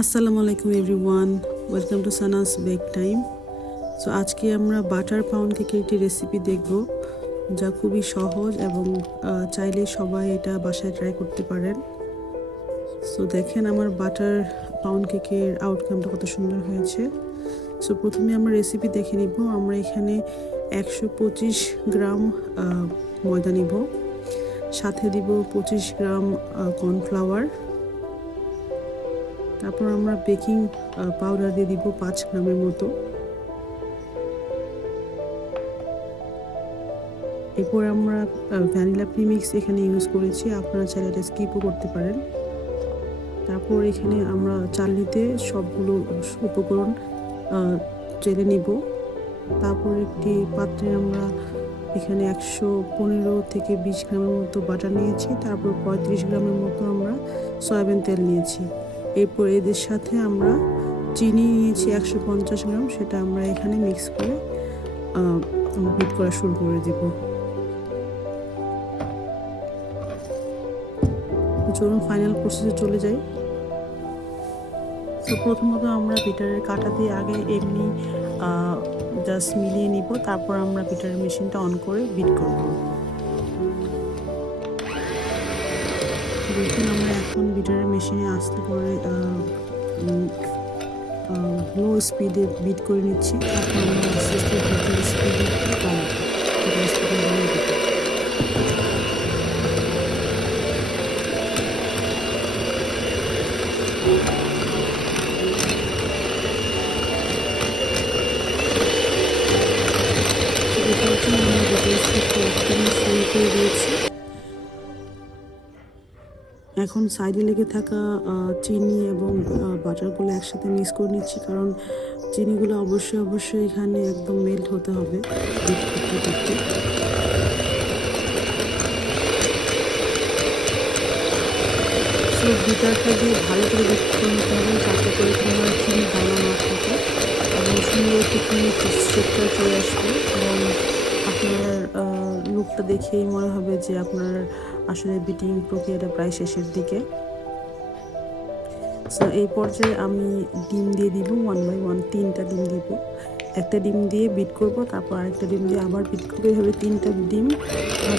আসসালামু আলাইকুম everyone welcome to Sana's bake time so আজকে আমরা বাটার পাউন্ড কেকের একটি রেসিপি দেখব, যা খুবই সহজ এবং চাইলে সবাই এটা বাসায় ট্রাই করতে পারেন। সো দেখেন আমার বাটার পাউন্ড কেকের আউটকামটা কত সুন্দর হয়েছে। সো প্রথমে আমরা রেসিপি দেখে নিব। আমরা এখানে একশো পঁচিশ গ্রাম ময়দা নিব। সাথে দিব পঁচিশ গ্রাম কর্নফ্লাওয়ার তারপর আমরা বেকিং পাউডার দিয়ে দিব পাঁচ গ্রামের মতো। এরপর আমরা ভ্যানিলা প্রিমিক্স এখানে ইউজ করেছি, আপনারা চাইলে এটা স্কিপও করতে পারেন। তারপর এখানে আমরা চালনিতে সবগুলো উপকরণ চেলে নিব। তারপর একটি পাত্রে আমরা এখানে একশো পনেরো থেকে বিশ গ্রামের মতো বাটার নিয়েছি। তারপর পঁয়ত্রিশ গ্রামের মতো আমরা সয়াবিন তেল নিয়েছি। এরপর এদের সাথে আমরা চিনি নিয়েছি একশো পঞ্চাশ গ্রাম, সেটা আমরা এখানে মিক্স করে বিট করা শুরু করে দেব। চলুন ফাইনাল প্রসেসে চলে যাই। তো প্রথমত আমরা বিটারের কাটা দিয়ে আগে এমনি জাস্ট মিলিয়ে নিব, তারপর আমরা বিটারের মেশিনটা অন করে বিট করব। দেখুন, আমরা এখন বিটারের মেশিনে আস্তে করে লো স্পিডে বিট করে নিচ্ছি। তারপর আমরা স্পিডে বিটের স্পিডে এটা এখন সাইডে লেগে থাকা চিনি এবং বাটারগুলো একসাথে মিক্স করে নিচ্ছি কারণ চিনিগুলো অবশ্যই অবশ্যই এখানে একদম মেল্ট হতে হবে। করতে করতে সো বিটারটা দিয়ে ভালো করে বিট নিতে হবে, যাতে করে কোনো চিনি দানা না থাকে। এবং সুন্দর একটি টেক্সচার চলে আসবে। লুকটা দেখেই মনে হবে যে আপনার আসলে বিটিং প্রক্রিয়াটা প্রায় শেষের দিকে। সো এই পর্যায়ে আমি ডিম দিয়ে দিব ওয়ান বাই ওয়ান তিনটা ডিম দিব। একটা ডিম দিয়ে বিট করব, তারপর আরেকটা ডিম দিয়ে আবার বিট করব। এভাবে তিনটা ডিম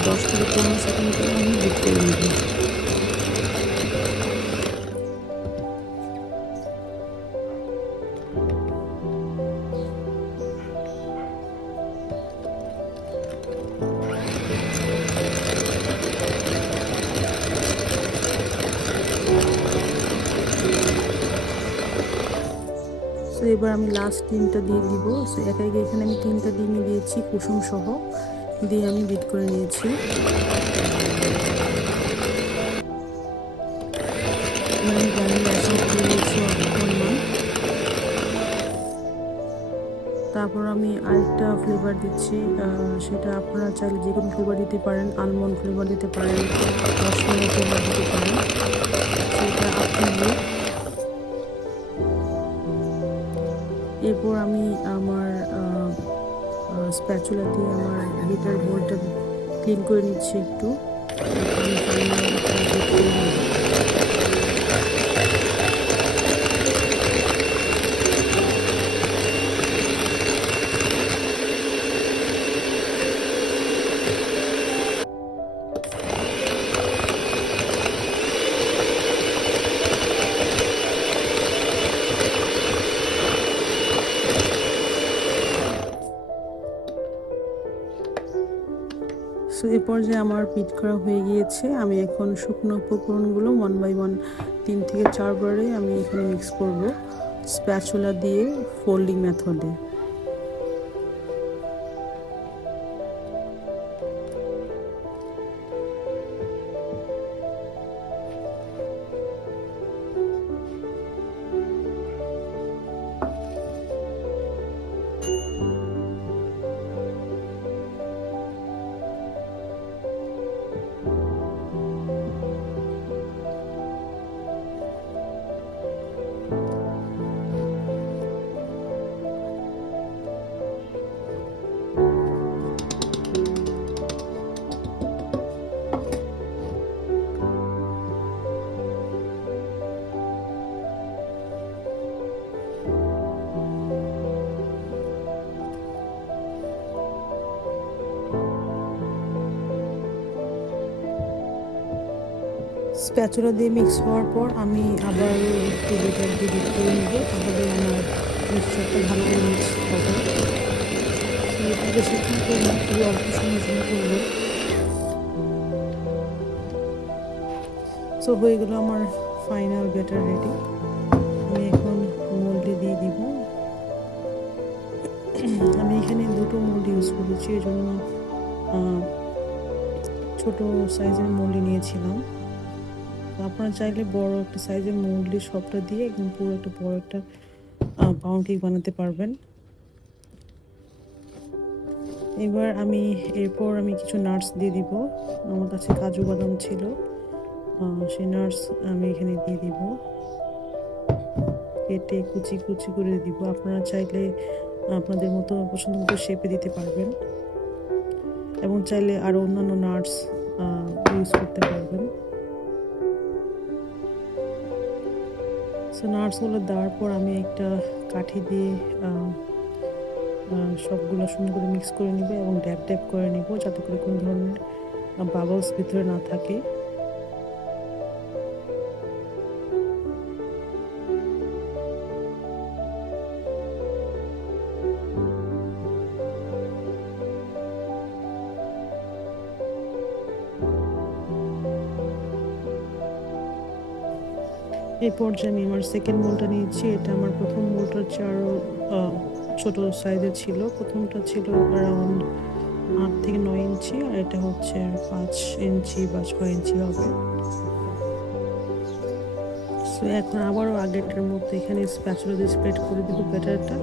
দশ থেকে পনেরো সেকেন্ড করে আমি বিট করে নেব। সো এবার আমি লাস্ট ডিমটা দিয়ে দিব। সো একা একা এখানে আমি তিনটা ডিমই দিয়েছি কুসুম সহ। দিয়ে আমি বিট করে নিয়েছি। তারপর আমি আরেকটা ফ্লেভার দিচ্ছি সেটা আপনারা চাইলে যে কোনো ফ্লেভার দিতে পারেন আলমন্ড ফ্লেভার দিতে পারেন, রসমালাই ফ্লেভার দিতে পারেন। সেটা আপনাদের এরপর আমি আমার স্প্যাচুলা দিয়ে আমার বিটার বোর্ডটা ক্লিন করে নিচ্ছি একটু। এ পর্যায়ে আমার পিট করা হয়ে গিয়েছে। আমি এখন শুকনো উপকরণগুলো ওয়ান বাই ওয়ান তিন থেকে চারবারে আমি এখানে মিক্স করব। স্প্যাচুলা দিয়ে ফোল্ডিং মেথডে স্প্যাচুলা দিয়ে মিক্স হওয়ার পর আমি আবার একটু বেটার দিয়ে করে নেব তাহলে আমার মিক্সচারটা ভালো করে মিক্স হবে। এটা বেশিক্ষণ করব খুবই অল্প সময়ের জন্য করব। সো হয়ে গেল আমার ফাইনাল বেটার রেডি আমি এখন মোল্ডে দিয়ে দিব। আমি এখানে দুটো মোল্ড ইউজ করেছি এই জন্য ছোটো সাইজের মোল্ডে নিয়েছিলাম। আপনারা চাইলে বড় একটা সাইজের মোল্ডে সবটা দিয়ে একদম পুরো একটা বড় একটা পাউন্ড কেক বানাতে পারবেন। এবার আমি, এরপর আমি কিছু নাটস দিয়ে দিব। আমার কাছে কাজু বাদাম ছিল। সেই নাটস আমি এখানে দিয়ে দিব। কেটে কুচি কুচি করে দিব। আপনারা চাইলে আপনাদের মতো পছন্দ মতো শেপে দিতে পারবেন। এবং চাইলে আরও অন্যান্য নাটস ইউজ করতে পারবেন। সো নার্সগুলো দেওয়ার পর আমি একটা কাঠি দিয়ে সবগুলো সুন্দর করে মিক্স করে নিব এবং ড্যাপ ড্যাপ করে নিব যাতে করে কোনো ধরনের বাবলস ভিতরে না থাকে। এই পর্যায়ে আমি আমার সেকেন্ড মোলটা নিয়েছি। এটা আমার প্রথম মোলটা হচ্ছে আরও ছোট সাইজের ছিল। প্রথমটা ছিল অ্যারাউন্ড আট থেকে নয় ইঞ্চি, আর এটা হচ্ছে পাঁচ ইঞ্চি বা ছয় ইঞ্চি হবে। সো এখন আবারও আগেরটার মধ্যে এখানে স্প্যাচুলা দিয়ে স্প্রেড করে দিব ব্যাটারটা।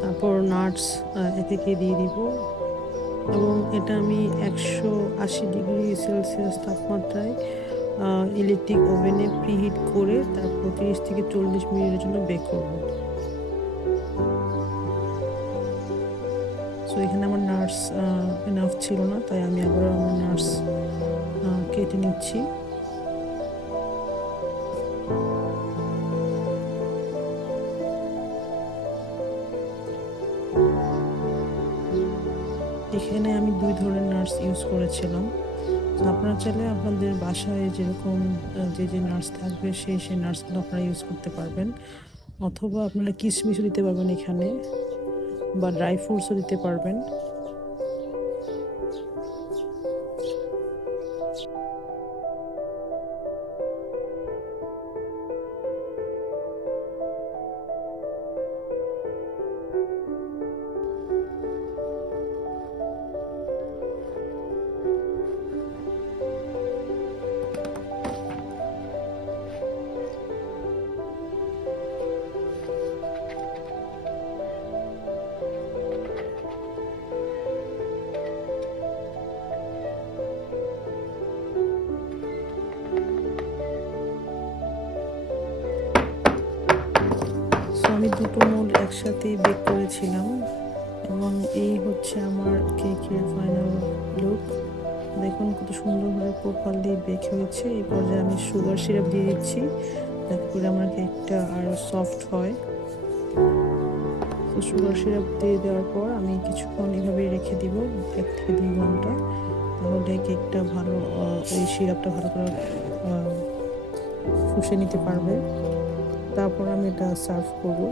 তারপর নাটস একে একে দিয়ে দিব। এবং এটা আমি একশো আশি ডিগ্রি সেলসিয়াস তাপমাত্রায় ইলেকট্রিক ওভেনে প্রিহিট করে তারপর তিরিশ থেকে চল্লিশ মিনিটের জন্য বেক করব। সো এখানে আমার নার্স এনাফ ছিল না, তাই আমি আবার আমার নার্স কেটে নিচ্ছি। এখানে আমি দুই ধরনের নার্স ইউজ করেছিলাম। আপনারা চাইলে আপনাদের বাসায় যেরকম যে যে নার্স থাকবে সেই সেই নার্সগুলো আপনারা ইউজ করতে পারবেন। অথবা আপনারা কিশমিশও দিতে পারবেন এখানে, বা ড্রাই ফ্রুটসও দিতে পারবেন। আমি দুটো মোল একসাথে বেক করেছিলাম এবং এই হচ্ছে আমার কেকের ফাইনাল লুক দেখুন কত সুন্দরভাবে প্রোফাল দিয়ে বেক হয়েছে। এই পর্যায়ে আমি সুগার সিরাপ দিয়ে দিচ্ছি। যাতে করে আমার কেকটা আরও সফট হয়। তো সুগার সিরাপ দিয়ে দেওয়ার পর আমি কিছুক্ষণ এভাবেই রেখে দিব, এক থেকে দুই ঘণ্টা। তাহলে কেকটা ভালো ওই সিরাপটা ভালো করে ফুষে নিতে পারবে। তারপর আমি এটা সার্ভ করব।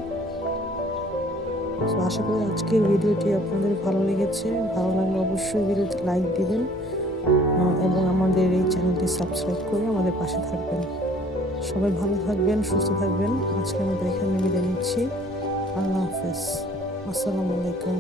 আশা করি আজকের ভিডিওটি আপনাদের ভালো লেগেছে। ভালো লাগলে অবশ্যই ভিডিওতে লাইক দিবেন এবং আমাদের এই চ্যানেলটি সাবস্ক্রাইব করে আমাদের পাশে থাকবেন। সবাই ভালো থাকবেন, সুস্থ থাকবেন। আজকে আমাদের এখানে বিদায় নিচ্ছি। আল্লাহ হাফেজ। আসসালামু আলাইকুম।